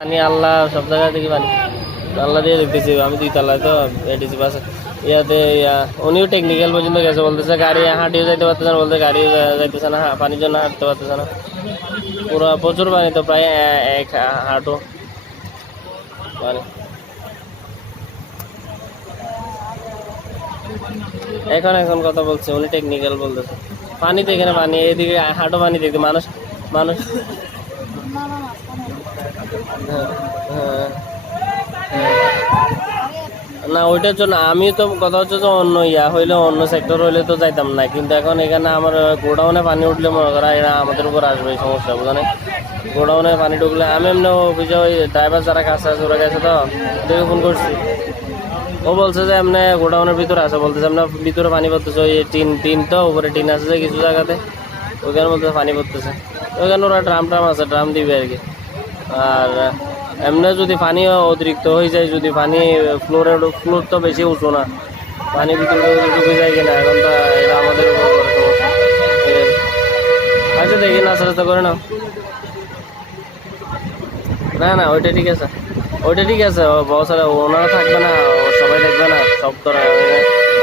পানি আল্লাহ সব জায়গায় দেখি পানি আল্লাহ দিয়ে দেখতেছি। আমি 2 তলায় তো এডিসি বাসে ইয়াতে উনিও টেকনিক্যাল পর্যন্ত গেছে, বলতেছে গাড়ি হাঁটিও যাইতে পারতেছে না, বলতে গাড়িও যাইতেছে না, পানির জন্য হাঁটতে পারতেছে না। পুরো প্রচুর পানি, তো প্রায় এক হাঁটু পানি। এখন কথা বলছে, উনি টেকনিক্যাল বলতেছে। পানি তো এখানে পানি, এদিকে হাঁটু পানি দেখতে মানুষ মানুষ। হ্যাঁ, হ্যাঁ, না ওইটার জন্য আমি তো কথা হচ্ছে যে অন্য হইলে অন্য সেক্টর হইলে তো যাইতাম না, কিন্তু এখন এখানে আমার গোডাউনে পানি উঠলে মনে করা এরা আমাদের উপর আসবে এই সমস্যা, বুঝানে। গোডাউনে পানি ঢুকলে আমি এমনি অফিসে ওই ড্রাইভার যারা কাছে আছে ওরা গেছে, তো ওদেরকে ফোন করছি। ও বলছে যে এমনি গোডাউনের ভিতরে আছে, বলতেছে এমনি ভিতরে পানি পড়তেছে, ওই টিন তো উপরে টিন আছে যে কিছু জায়গাতে, ওইখানে বলতেছে পানি পড়তেছে। ওইখানে ওরা ড্রাম আছে, ড্রাম দিবে আর কি। আর এমনি যদি পানি অতিরিক্ত হয়ে যায়, যদি পানি ফ্লোর তো বেশি উঁচু না, পানি ভিতরে ঢুকে যায় কিনা, এখন তো এটা আমাদের উপর বড় সমস্যা। আচ্ছা দেখি না, চেষ্টা করে না। না না ওইটা ঠিক আছে, ওইটা ঠিক আছে, বস ওনারা থাকবে না, সবাই দেখবে না, সব তো